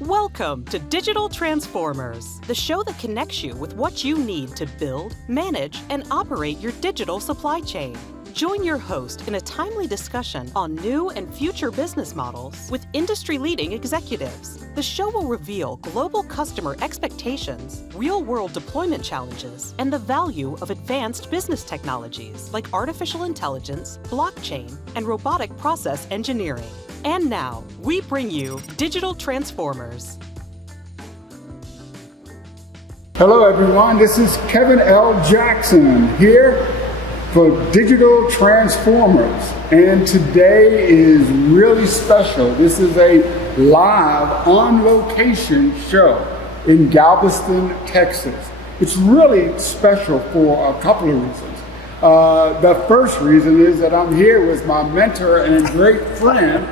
Welcome to Digital Transformers, the show that connects you with what you need to build, manage, and operate your digital supply chain. Join your host in a timely discussion on new and future business models with industry-leading executives. The show will reveal global customer expectations, real-world deployment challenges, and the value of advanced business technologies like artificial intelligence, blockchain, and robotic process engineering. And now, we bring you Digital Transformers. Hello everyone, this is Kevin L. Jackson here for Digital Transformers, and today is really special. This is a live, on-location show in Galveston, Texas. It's really special for a couple of reasons. The first reason is that I'm here with my mentor and great friend,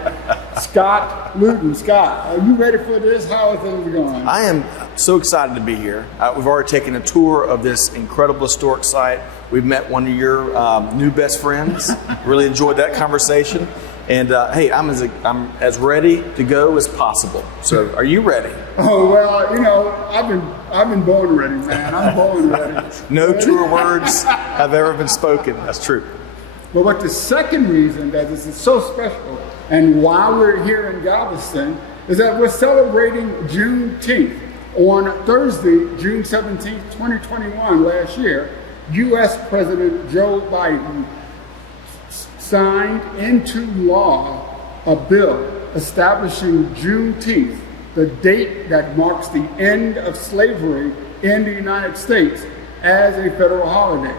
Scott Luton. Scott, are you ready for this? How are things going? I am so excited to be here. We've already taken a tour of this incredible historic site. We've met one of your new best friends. Really enjoyed that conversation. And hey, I'm as ready to go as possible. So, are you ready? Oh well, you know, I've been born ready, man. I'm born ready. No truer words have ever been spoken. That's true. But what the second reason that this is so special, and why we're here in Galveston, is that we're celebrating Juneteenth. On Thursday, June 17th, 2021, last year, U.S. President Joe Biden signed into law a bill establishing Juneteenth, the date that marks the end of slavery in the United States, as a federal holiday.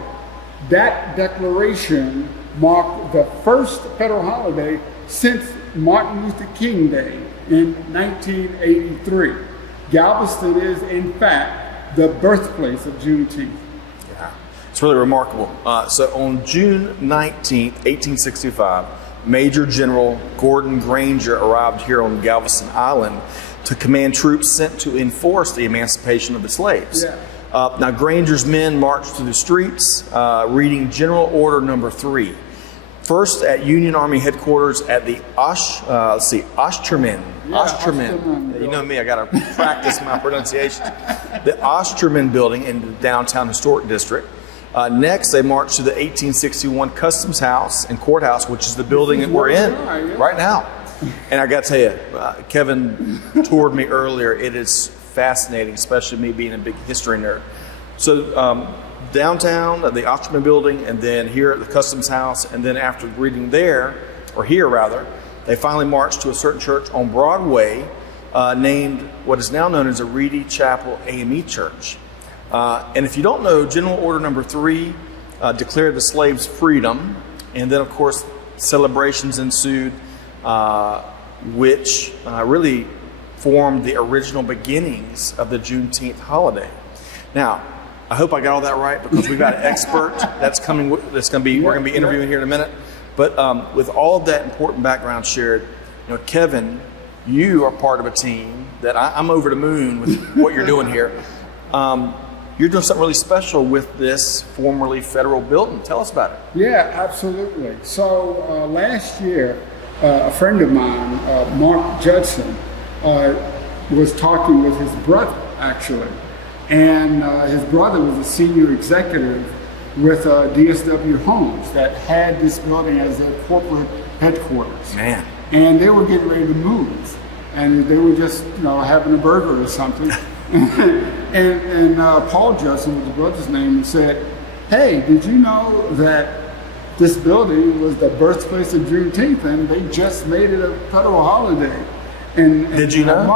That declaration marked the first federal holiday since Martin Luther King Day in 1983. Galveston is, in fact, the birthplace of Juneteenth. Yeah, it's really remarkable. So on June 19th, 1865, Major General Gordon Granger arrived here on Galveston Island to command troops sent to enforce the emancipation of the slaves. Yeah. Now, Granger's men marched through the streets, reading General Order Number 3. First at Union Army headquarters at the Osterman. Osterman. You know me, I got to practice my pronunciation. The Osterman building in the downtown historic district. Next, they marched to the 1861 Customs House and Courthouse, which is the building that we're in right now. And I got to tell you, Kevin toured me earlier. It is fascinating, especially me being a big history nerd. So downtown at the Osterman building, and then here at the Customs House, and then after reading there, or here rather, they finally marched to a certain church on Broadway named what is now known as a Reedy Chapel AME Church. And if you don't know, General Order Number 3 declared the slaves freedom, and then of course celebrations ensued, which really formed the original beginnings of the Juneteenth holiday. Now, I hope I got all that right, because we've got an expert that's coming. We're going to be interviewing here in a minute. But with all of that important background shared, you know, Kevin, you are part of a team that I'm over the moon with what you're doing here. You're doing something really special with this formerly federal building. Tell us about it. Yeah, absolutely. So last year, a friend of mine, Mark Judson, was talking with his brother, actually. And his brother was a senior executive with DSW Homes that had this building as their corporate headquarters. Man. And they were getting ready to move. And they were just, you know, having a burger or something. and Paul Judson, was the brother's name, and said, hey, did you know that this building was the birthplace of Juneteenth, and they just made it a federal holiday? And did you know?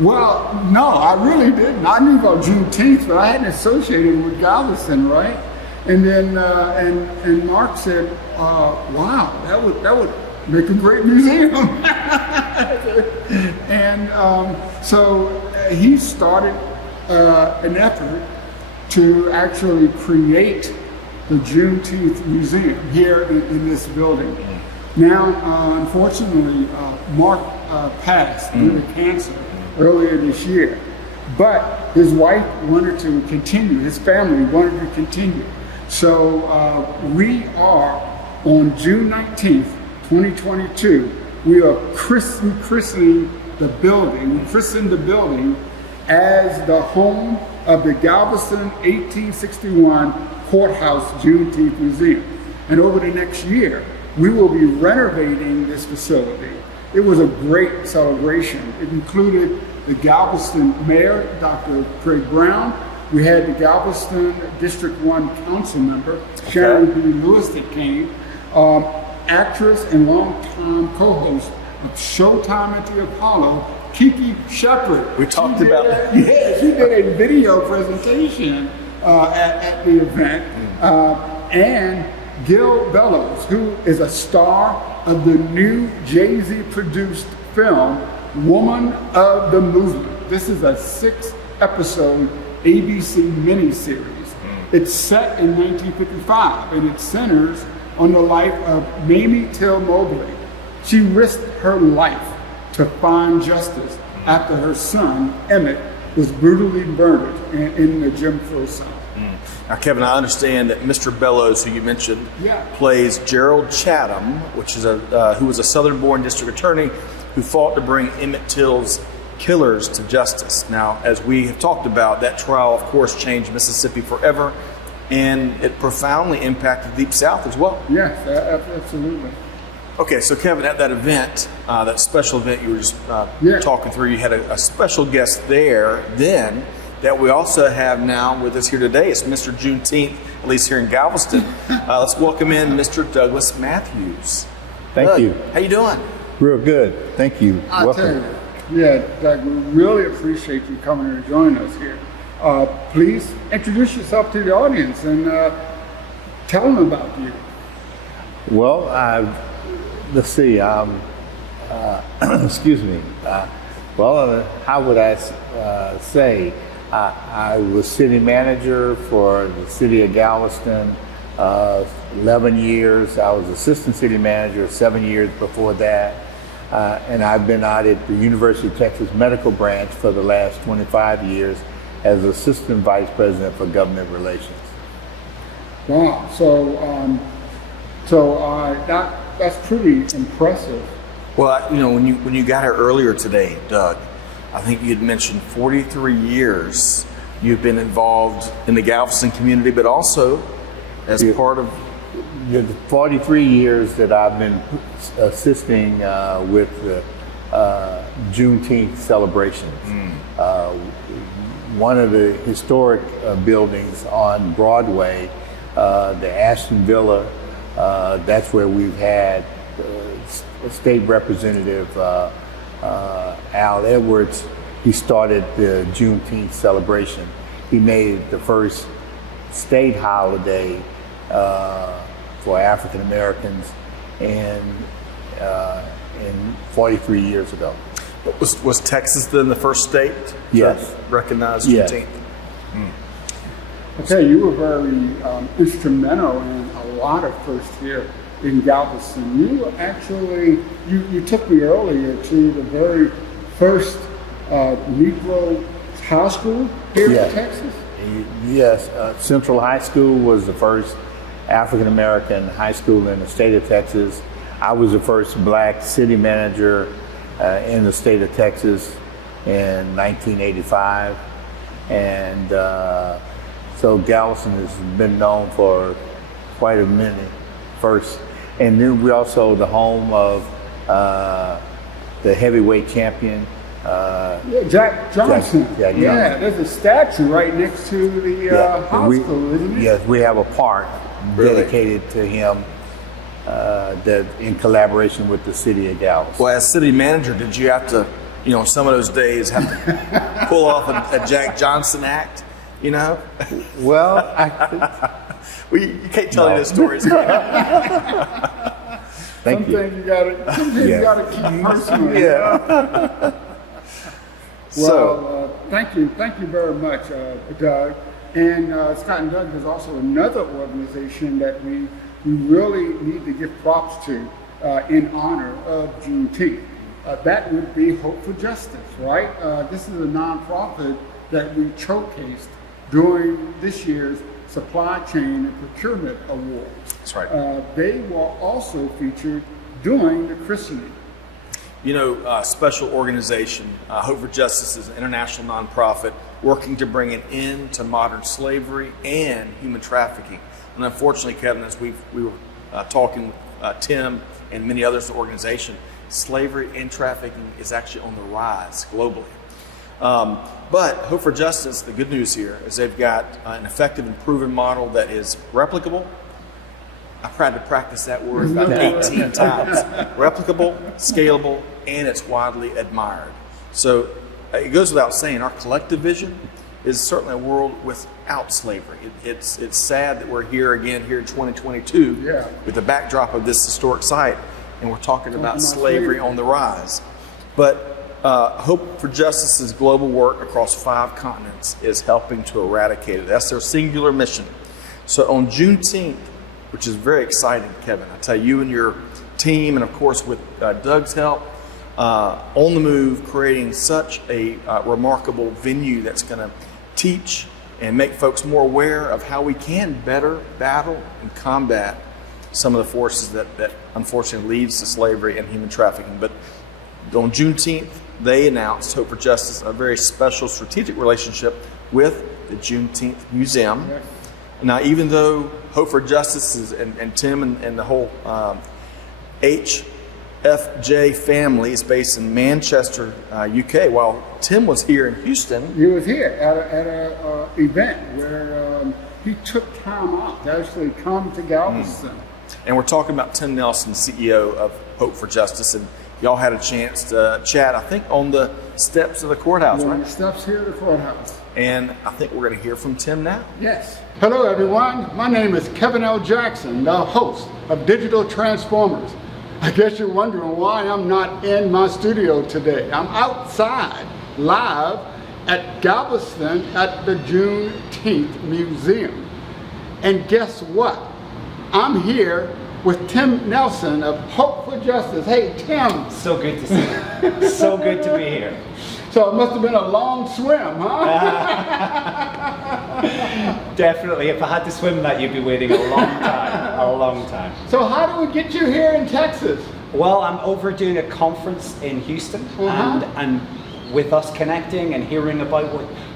Well, no, I really didn't. I knew about Juneteenth, but I hadn't associated with Galveston, right? And then and Mark said, wow, that would make a great museum. And so he started an effort to actually create the Juneteenth Museum here in this building. Now, unfortunately, Mark passed due to cancer earlier this year, but his wife wanted to continue, his family wanted to continue. So we are on June 19th, 2022, we are christening the building. We christened the building as the home of the Galveston 1861 Courthouse Juneteenth Museum. And over the next year, we will be renovating this facility. It was a great celebration. It included the Galveston Mayor, Dr. Craig Brown. We had the Galveston District 1 Council member, Sharon B. Lewis, that came. Actress and longtime co-host of Showtime at the Apollo, Kiki Shepard. We talked about that. Yeah, she did a video presentation at the event. And Gil Bellows, who is a star of the new Jay-Z produced film, Woman of the Movement. This is a 6-episode ABC miniseries. It's set in 1955 and it centers on the life of Mamie Till Mobley. She risked her life to find justice after her son, Emmett, was brutally murdered in the Jim Crow South. Now, Kevin, I understand that Mr. Bellows, who you mentioned, plays Gerald Chatham, who was a Southern-born district attorney who fought to bring Emmett Till's killers to justice. Now, as we have talked about, that trial, of course, changed Mississippi forever, and it profoundly impacted the Deep South as well. Yes, absolutely. Okay, so Kevin, at that event, that special event you were just talking through, you had a special guest there then that we also have now with us here today. It's Mr. Juneteenth, at least here in Galveston. Let's welcome in Mr. Douglas Matthews. Thank you. How you doing? Real good. Thank you. I tell you, Doug, we really appreciate you coming to join us here. Please introduce yourself to the audience and tell them about you. Well, let's see. Excuse me. How would I say? I was city manager for the city of Galveston 11 years. I was assistant city manager 7 years before that. And I've been out at the University of Texas Medical Branch for the last 25 years as assistant vice president for government relations. Wow, that's pretty impressive. Well, when you got here earlier today, Doug, I think you had mentioned 43 years you've been involved in the Galveston community, but also as part of the 43 years that I've been assisting with the Juneteenth celebrations. One of the historic buildings on Broadway, the Ashton Villa, that's where we've had State Representative Al Edwards. He started the Juneteenth celebration. He made the first state holiday for African Americans in 43 years ago. Was Texas then the first state to recognize Juneteenth? Okay, you were very instrumental in a lot of firsts here in Galveston. You actually, you took me earlier to the very first Negro high school here in Texas? Yes, Central High School was the first African American high school in the state of Texas. I was the first black city manager in the state of Texas in 1985. And so Galveston has been known for quite a minute first. And then we also the home of the heavyweight champion. Jack Johnson. Jack Johnson. Yeah, there's a statue right next to the high school, isn't it? Yes, we have a park dedicated to him that in collaboration with the city of Galveston. Well, as city manager, did you have to, some of those days have to pull off a Jack Johnson act, Well, well, you can't tell any of the stories. Thank you. You gotta keep personal. Well, thank you very much, Doug. And Scott and Doug, there's also another organization that we really need to give props to in honor of Juneteenth. That would be Hope for Justice, right? This is a nonprofit that we showcased during this year's Supply Chain and Procurement Awards. That's right. They were also featured during the christening. special organization. Hope for Justice is an international nonprofit working to bring an end to modern slavery and human trafficking. And unfortunately, Kevin, as we were talking with Tim and many others in the organization, slavery and trafficking is actually on the rise globally. But Hope for Justice, the good news here is they've got an effective and proven model that is replicable. I tried to practice that word about 18 times. Replicable, scalable, and it's widely admired. So it goes without saying, our collective vision is certainly a world without slavery. It's sad that we're here again here in 2022 with the backdrop of this historic site, and we're talking about slavery on the rise. But Hope for Justice's global work across 5 continents is helping to eradicate it. That's their singular mission. So on Juneteenth, which is very exciting, Kevin, I tell you and your team, and of course with Doug's help, on the move, creating such a remarkable venue that's going to teach and make folks more aware of how we can better battle and combat some of the forces that unfortunately leads to slavery and human trafficking. But on Juneteenth, they announced, Hope for Justice, a very special strategic relationship with the Juneteenth Museum. Yes. Now, even though Hope for Justice is, and Tim and the whole HFJ family is based in Manchester, UK, while Tim was here in Houston. He was here at an event where he took time out to actually come to Galveston. And we're talking about Tim Nelson, CEO of Hope for Justice, and y'all had a chance to chat, I think, on the steps of the courthouse, right? On the steps here at the courthouse. And I think we're going to hear from Tim now. Yes. Hello, everyone. My name is Kevin L. Jackson, the host of Digital Transformers. I guess you're wondering why I'm not in my studio today. I'm outside, live, at Galveston at the Juneteenth Museum. And guess what? I'm here with Tim Nelson of Hope for Justice. Hey, Tim. So good to see you. So good to be here. So it must have been a long swim, huh? Definitely. If I had to swim that, you'd be waiting a long time. A long time. So how do we get you here in Texas? Well, I'm over doing a conference in Houston, and with us connecting and hearing about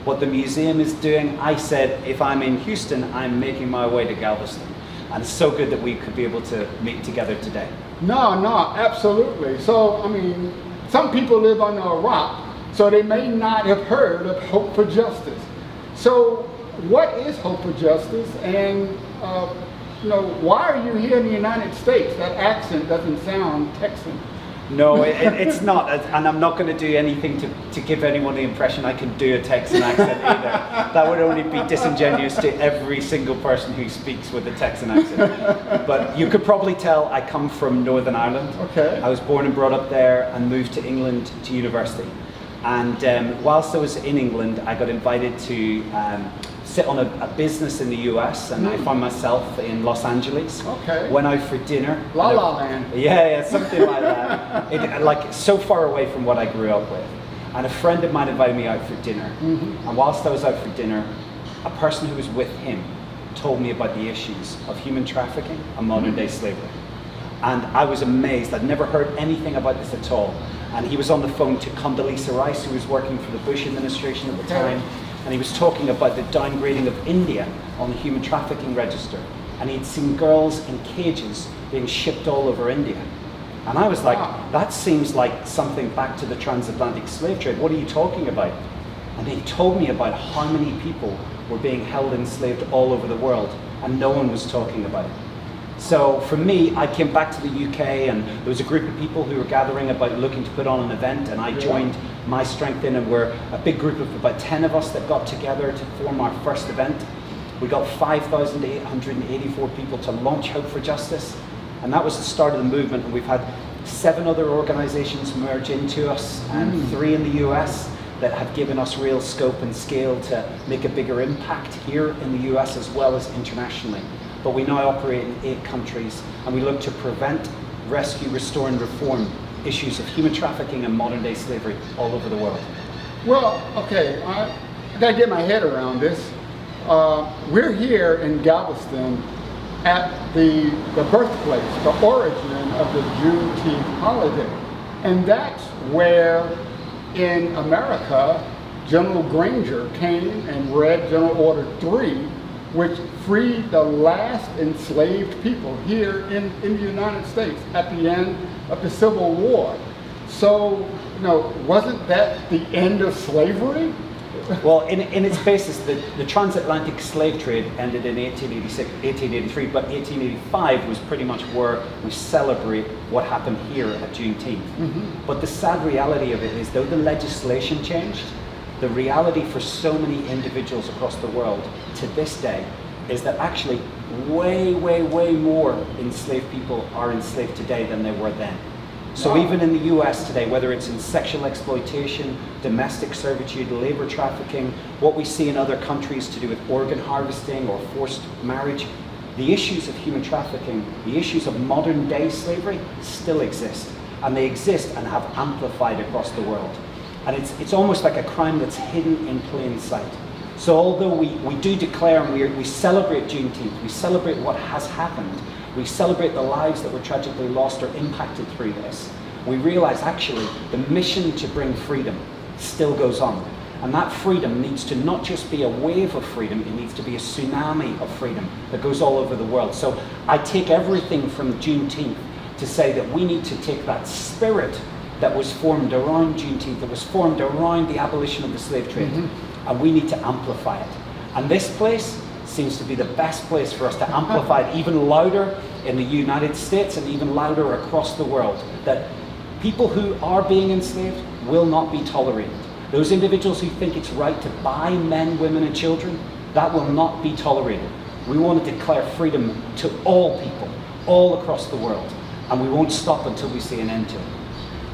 what the museum is doing, I said, if I'm in Houston, I'm making my way to Galveston. And it's so good that we could be able to meet together today. No, absolutely. So, I mean, some people live under a rock, so they may not have heard of Hope for Justice. So, what is Hope for Justice, and why are you here in the United States? That accent doesn't sound Texan. No, it's not, and I'm not going to do anything to give anyone the impression I can do a Texan accent either. That would only be disingenuous to every single person who speaks with a Texan accent. But you could probably tell I come from Northern Ireland. Okay. I was born and brought up there and moved to England to university. And whilst I was in England, I got invited to sit on a business in the US, and I found myself in Los Angeles. Okay. Went out for dinner. La La Land. Yeah, something like that. Like so far away from what I grew up with. And a friend of mine invited me out for dinner. And whilst I was out for dinner, a person who was with him told me about the issues of human trafficking and modern day slavery. And I was amazed. I'd never heard anything about this at all. And he was on the phone to Condoleezza Rice, who was working for the Bush administration at the time. And he was talking about the downgrading of India on the human trafficking register. And he'd seen girls in cages being shipped all over India. And I was like, that seems like something back to the transatlantic slave trade. What are you talking about? And he told me about how many people were being held enslaved all over the world, and no one was talking about it. So for me, I came back to the UK, and there was a group of people who were gathering about looking to put on an event, and I joined my strength in, and we're a big group of about 10 of us that got together to form our first event. We got 5,884 people to launch Hope for Justice, and that was the start of the movement. And we've had 7 other organizations merge into us, and 3 in the US that have given us real scope and scale to make a bigger impact here in the US as well as internationally. But we now operate in 8 countries, and we look to prevent, rescue, restore, and reform issues of human trafficking and modern day slavery all over the world. Well, okay, I gotta get my head around this. We're here in Galveston at the birthplace, the origin of the Juneteenth holiday. And that's where, in America, General Granger came and read General Order 3, which freed the last enslaved people here in the United States at the end of the Civil War. So, wasn't that the end of slavery? Well, in its basis, the transatlantic slave trade ended in 1886, 1883, but 1885 was pretty much where we celebrate what happened here at Juneteenth. But the sad reality of it is, though the legislation changed, the reality for so many individuals across the world to this day is that actually way, way, way more enslaved people are enslaved today than they were then. So even in the US today, whether it's in sexual exploitation, domestic servitude, labor trafficking, what we see in other countries to do with organ harvesting or forced marriage, the issues of human trafficking, the issues of modern day slavery still exist. And they exist and have amplified across the world. And it's almost like a crime that's hidden in plain sight. So although we do declare and we celebrate Juneteenth, we celebrate what has happened, we celebrate the lives that were tragically lost or impacted through this, we realize actually the mission to bring freedom still goes on. And that freedom needs to not just be a wave of freedom, it needs to be a tsunami of freedom that goes all over the world. So I take everything from Juneteenth to say that we need to take that spirit that was formed around Juneteenth, that was formed around the abolition of the slave trade, and we need to amplify it. And this place seems to be the best place for us to amplify it even louder in the United States and even louder across the world, that people who are being enslaved will not be tolerated. Those individuals who think it's right to buy men, women, and children, that will not be tolerated. We want to declare freedom to all people, all across the world, and we won't stop until we see an end to it.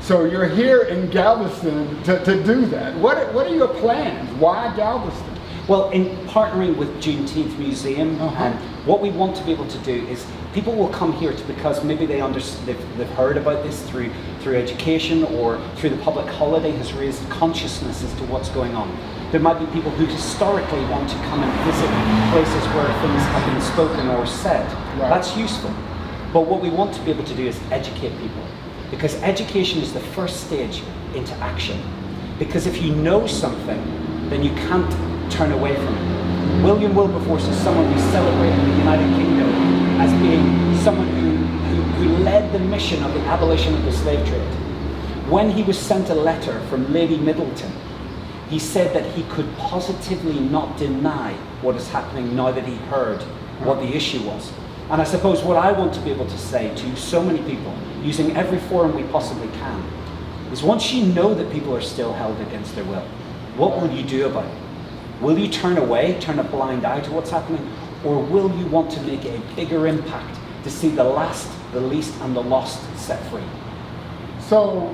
So you're here in Galveston to do that. What are your plans? Why Galveston? Well, in partnering with Juneteenth Museum, what we want to be able to do is people will come here because maybe they've heard about this through education or through the public holiday has raised consciousness as to what's going on. There might be people who historically want to come and visit places where things have been spoken or said. Right. That's useful. But what we want to be able to do is educate people, because education is the first stage into action. Because if you know something, then you can't turn away from it. William Wilberforce is someone we celebrate in the United Kingdom as being someone who led the mission of the abolition of the slave trade. When he was sent a letter from Lady Middleton, he said that he could positively not deny what is happening now that he heard what the issue was. And I suppose what I want to be able to say to so many people, using every forum we possibly can, is once you know that people are still held against their will, what will you do about it? Will you turn away, turn a blind eye to what's happening? Or will you want to make a bigger impact to see the last, the least, and the lost set free? So,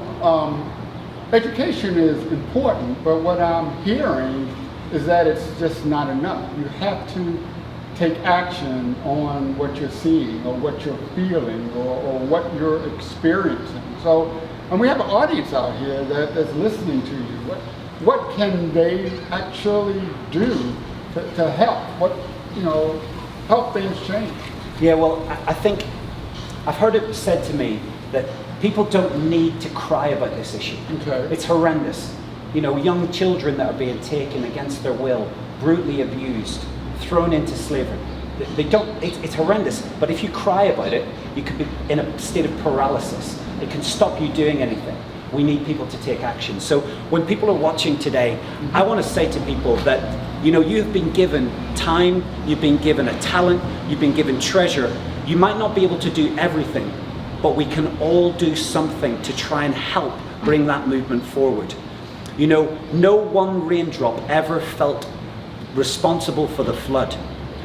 education is important, but what I'm hearing is that it's just not enough. You have to take action on what you're seeing or what you're feeling or what you're experiencing. So, and we have an audience out here that's listening to you. What can they actually do to help? Help things change? Yeah, well, I think I've heard it said to me that people don't need to cry about this issue. Okay. It's horrendous. Young children that are being taken against their will, brutally abused, thrown into slavery. It's horrendous. But if you cry about it, you could be in a state of paralysis. It can stop you doing anything. We need people to take action. So when people are watching today, I want to say to people that, you've been given time, you've been given a talent, you've been given treasure. You might not be able to do everything, but we can all do something to try and help bring that movement forward. No one raindrop ever felt responsible for the flood,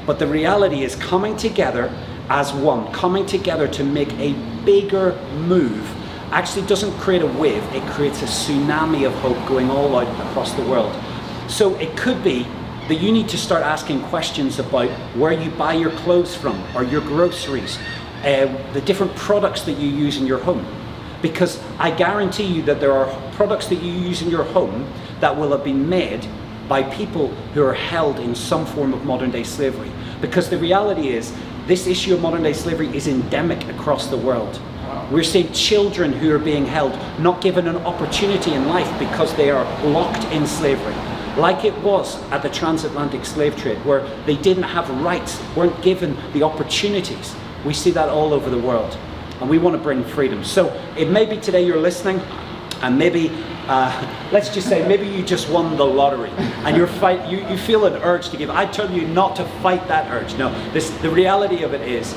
but the reality is coming together as one, coming together to make a bigger move actually doesn't create a wave, it creates a tsunami of hope going all out across the world. So it could be that you need to start asking questions about where you buy your clothes from or your groceries, the different products that you use in your home. Because I guarantee you that there are products that you use in your home that will have been made by people who are held in some form of modern day slavery. Because the reality is, this issue of modern day slavery is endemic across the world. We're seeing children who are being held, not given an opportunity in life because they are locked in slavery. Like it was at the transatlantic slave trade, where they didn't have rights, weren't given the opportunities. We see that all over the world, and we want to bring freedom. So it may be today you're listening, and maybe, let's just say, maybe you just won the lottery, and you feel an urge to give. I tell you not to fight that urge. No, the reality of it is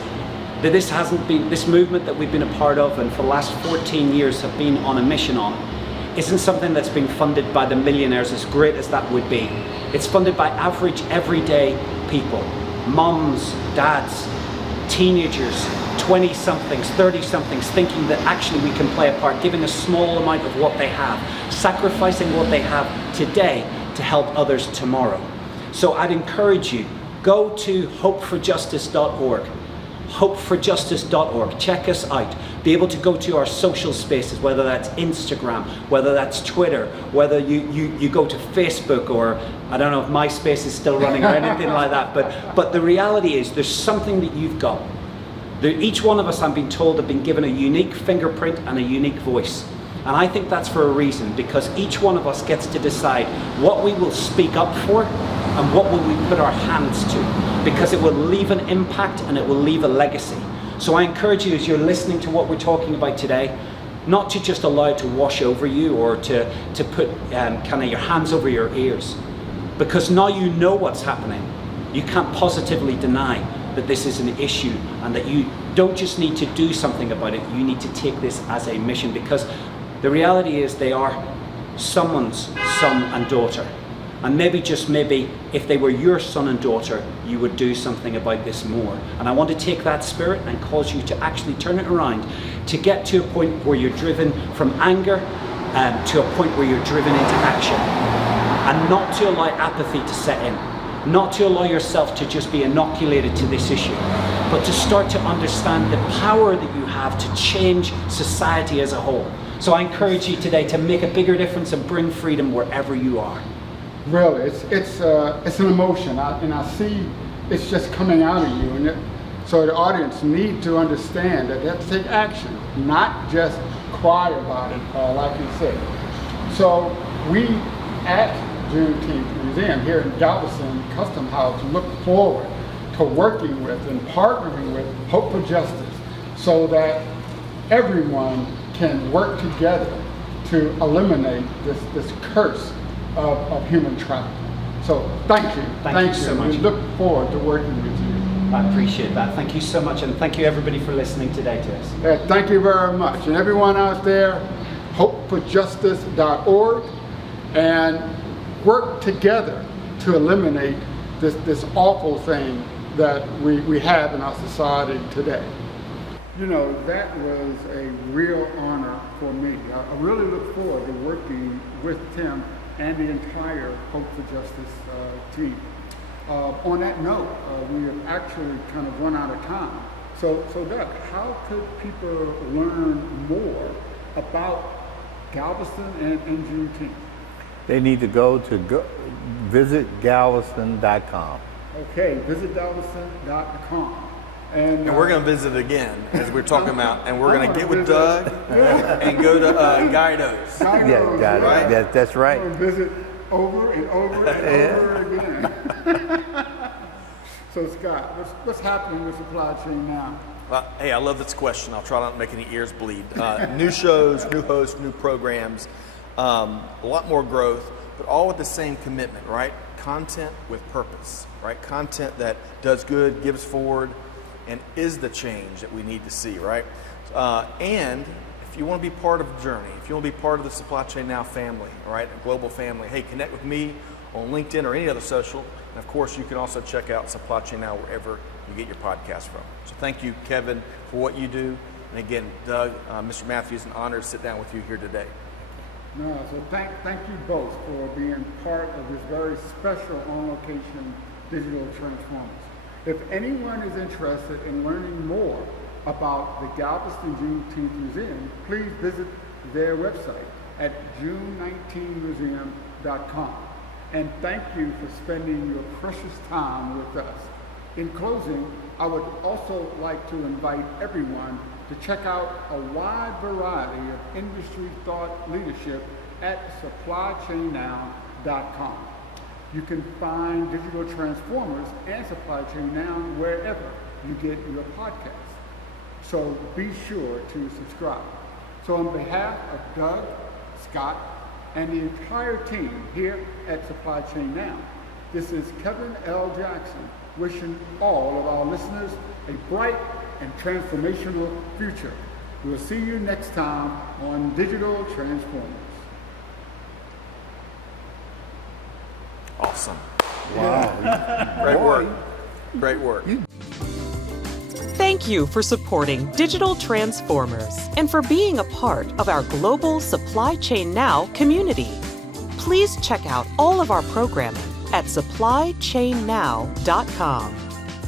that this movement that we've been a part of, and for the last 14 years have been on a mission on, isn't something that's being funded by the millionaires, as great as that would be. It's funded by average, everyday people, moms, dads, teenagers, 20-somethings, 30-somethings, thinking that actually we can play a part, giving a small amount of what they have, sacrificing what they have today to help others tomorrow. So I'd encourage you, go to hopeforjustice.org. hopeforjustice.org. Check us out. Be able to go to our social spaces, whether that's Instagram, whether that's Twitter, whether you go to Facebook, or I don't know if MySpace is still running or anything like that. But the reality is there's something that you've got. Each one of us, I'm being told, have been given a unique fingerprint and a unique voice. And I think that's for a reason, because each one of us gets to decide what we will speak up for and what will we put our hands to, because it will leave an impact and it will leave a legacy. So I encourage you, as you're listening to what we're talking about today, not to just allow it to wash over you, or to put kind of your hands over your ears, because now you know what's happening. You can't positively deny that this is an issue, and that you don't just need to do something about it, you need to take this as a mission, because the reality is they are someone's son and daughter. And maybe, just maybe, if they were your son and daughter, you would do something about this more. And I want to take that spirit and cause you to actually turn it around, to get to a point where you're driven from anger to a point where you're driven into action. And not to allow apathy to set in. Not to allow yourself to just be inoculated to this issue, but to start to understand the power that you have to change society as a whole. So I encourage you today to make a bigger difference and bring freedom wherever you are. Really, it's an emotion, and I see it's just coming out of you, and so the audience need to understand that they have to take action, not just cry about it, like you said. So we at Juneteenth Museum here in Galveston Custom House look forward to working with and partnering with Hope for Justice, so that everyone can work together to eliminate this curse of human trafficking. So thank you. Thank you so much. We look forward to working with you. I appreciate that. Thank you so much, and thank you everybody for listening today to us. Thank you very much. And everyone out there, hopeforjustice.org, and work together to eliminate this awful thing that we have in our society today. You know, that was a real honor for me. I really look forward to working with Tim and the entire Hope for Justice team. On that note, we have actually kind of run out of time. So Doug, how could people learn more about Galveston and Juneteenth? They need to go to visit Galveston.com. Okay, visit Galveston.com. And we're going to visit again, as we're talking about, and we're going to get with Doug and go to Guidos. Yeah, got it. Right? That's right. We'll visit over and over and over again. So Scott, what's happening with supply chain now? Hey, I love this question. I'll try not to make any ears bleed. New shows, new hosts, new programs, a lot more growth, but all with the same commitment, right? Content with purpose, right? Content that does good, gives forward, and is the change that we need to see, right? And if you want to be part of the journey, if you want to be part of the Supply Chain Now family, right, a global family, hey, connect with me on LinkedIn or any other social. And of course, you can also check out Supply Chain Now wherever you get your podcast from. So thank you, Kevin, for what you do. And again, Doug, Mr. Matthews, an honor to sit down with you here today. No, so thank you both for being part of this very special on-location digital transformers. If anyone is interested in learning more about the Galveston Juneteenth Museum, please visit their website at June19museum.com. And thank you for spending your precious time with us. In closing, I would also like to invite everyone to check out a wide variety of industry thought leadership at supplychainnow.com. You can find Digital Transformers and Supply Chain Now wherever you get your podcasts. So be sure to subscribe. So on behalf of Doug, Scott, and the entire team here at Supply Chain Now, this is Kevin L. Jackson wishing all of our listeners a bright and transformational future. We'll see you next time on Digital Transformers. Awesome. Wow. Great work. Great work. Thank you for supporting Digital Transformers and for being a part of our global Supply Chain Now community. Please check out all of our programming at supplychainnow.com.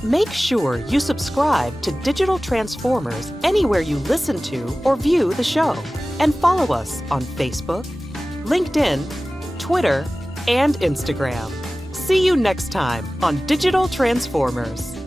Make sure you subscribe to Digital Transformers anywhere you listen to or view the show, and follow us on Facebook, LinkedIn, Twitter, and Instagram. See you next time on Digital Transformers.